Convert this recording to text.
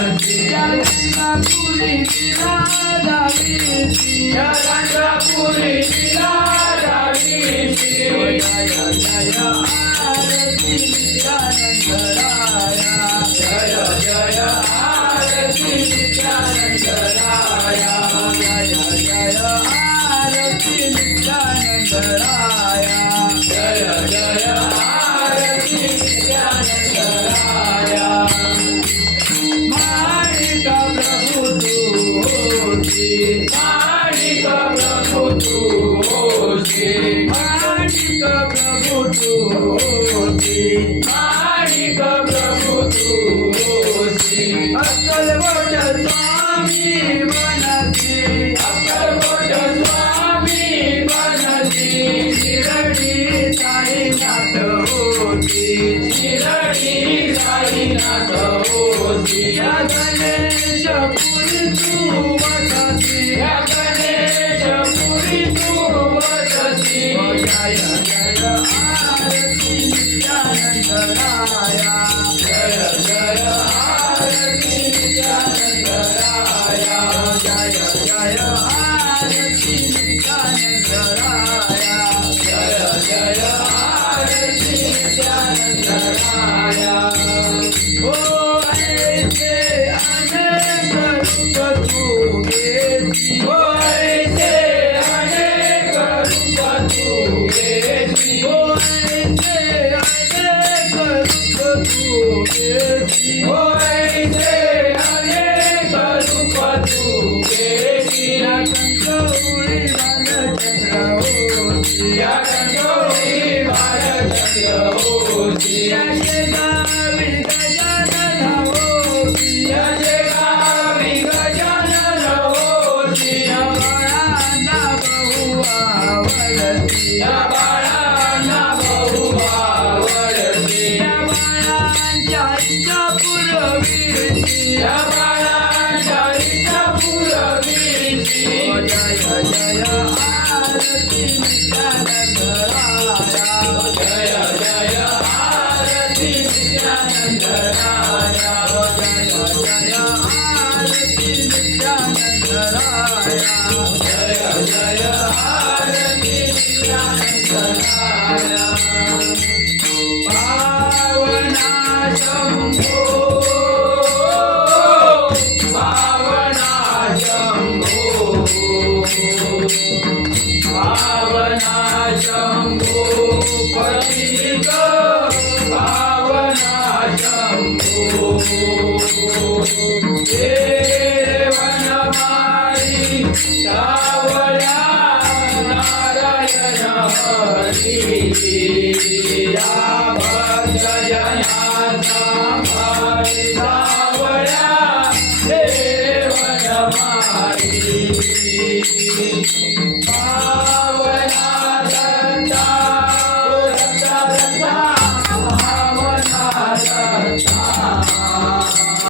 गंगापुरी तिला जावीची गंगापुरी तिला जावीची जय जय आरती नित्यानंदराया जय जय आरती नित्यानंदराया जय जय आरती नित्यानंदराया जय जय आरती नित्यानंदराया माणिक प्रभु तू होसी माणिक प्रभु तू होसी माणिक प्रभु तू होसी माणिक प्रभु तू होसी अक्कलकोट स्वामी बनसी अक्कलकोट स्वामी बनसी शिरडी साईनाथ होसी शिरडी साईनाथ होसी या गणेशपुरी तू वससी या गणेशपुरी तू वससी जय जय आरती नित्यानंदराया जय जय आरती नित्यानंदराया जय जय आरती नित्यानंदराया जय जय आरती नित्यानंदराया ओ ऐसे अनेक रूप तू घेती ओ ऐसे अनेक रूप तू घेती ओ ऐसे अनेक रूप तू घेती ओ ऐसे अनेक रूप तू घेती या कंठोळी बालचंद्र होती या कंठोळी बालचंद्र होती या गावी गजानन होती या गावी गजानन होती या बाळांना बहु आवडती या बाळांना बहु आवडती या बाळांच्या इच्छा पुरवीची या बाळांच्या इच्छा पुरवीची जय जय आरती नित्यानंदराया जय जय आरती नित्यानंदराया जय जय आरती नित्यानंदराया जय जय आरती नित्यानंदराया पावना शंभो पावना शंभो पावना शंभो पतित पावना शंभो वनमाळी सावळ्या नारायण हरी या भक्तजनाचा माळी सावळ्या वनमाळी